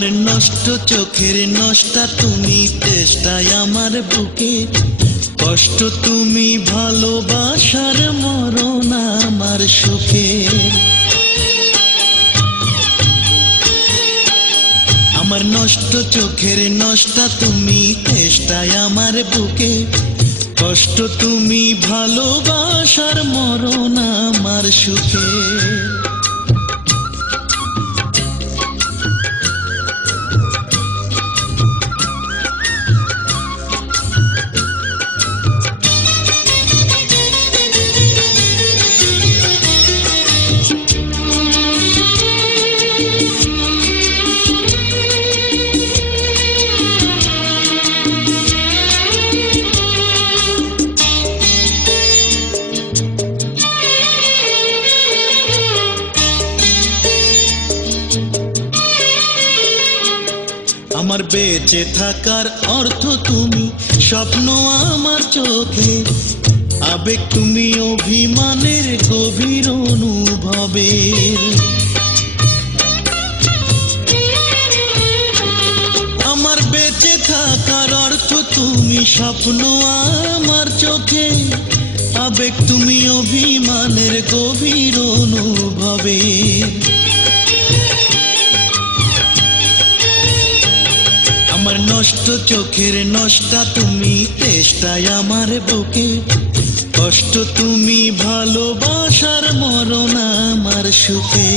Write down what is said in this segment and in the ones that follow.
আমার নষ্ট চোখের নষ্টা তুমি, তেষ্টায় আমার বুকে কষ্ট তুমি, ভালোবাসার মরণ আমার সুখে। আমার নষ্ট চোখের নষ্টা তুমি, তেষ্টায় আমার বুকে কষ্ট তুমি, ভালোবাসার মরণ আমার সুখে। আমার বেঁচে থাকার অর্থ তুমি, স্বপ্ন আমার চোখে, আবেগ তুমি, অভিমানের গভীর অনুভবের। আমার বেঁচে থাকার অর্থ তুমি, স্বপ্ন আমার চোখে, আবেগ তুমি, অভিমানের গভীর অনুভবের। আমার নষ্ট চোখের নষ্টা তুমি, তেষ্টায় আমার বুকে কষ্ট তুমি, ভালোবাসার মরণ আমার সুখে।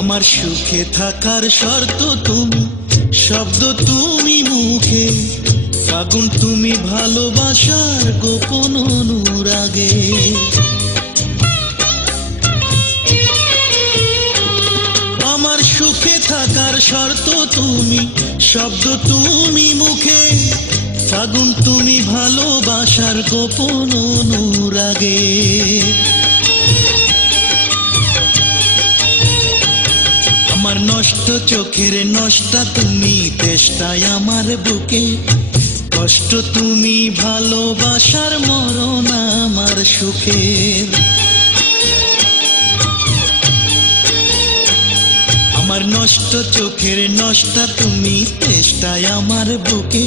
আমার সুখে থাকার শর্ত তুমি, শব্দ তুমি মুখে, ফাগুন তুমি, ভালোবাসার গোপন অনুরাগে। আমার সুখে থাকার শর্ত তুমি, শব্দ তুমি মুখে, ফাগুন তুমি, ভালোবাসার গোপন অনুরাগে। আমার নষ্ট চোখের নষ্টা তুমি, তেষ্টায় আমার বুকে কষ্ট তুমি, ভালোবাসার মরণ আমার সুখের। আমার নষ্ট চোখের নষ্টা তুমি, তেষ্টায় আমার বুকে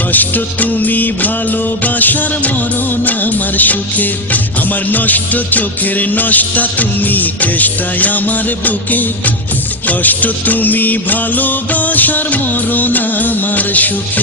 কষ্ট তুমি, ভালোবাসার মরণ আমার সুখের। আমার নষ্ট চোখের নষ্টা তুমি, তেষ্টায় আমার বুকে কষ্ট তুমি, ভালোবাসার মরণ আমার সুখে।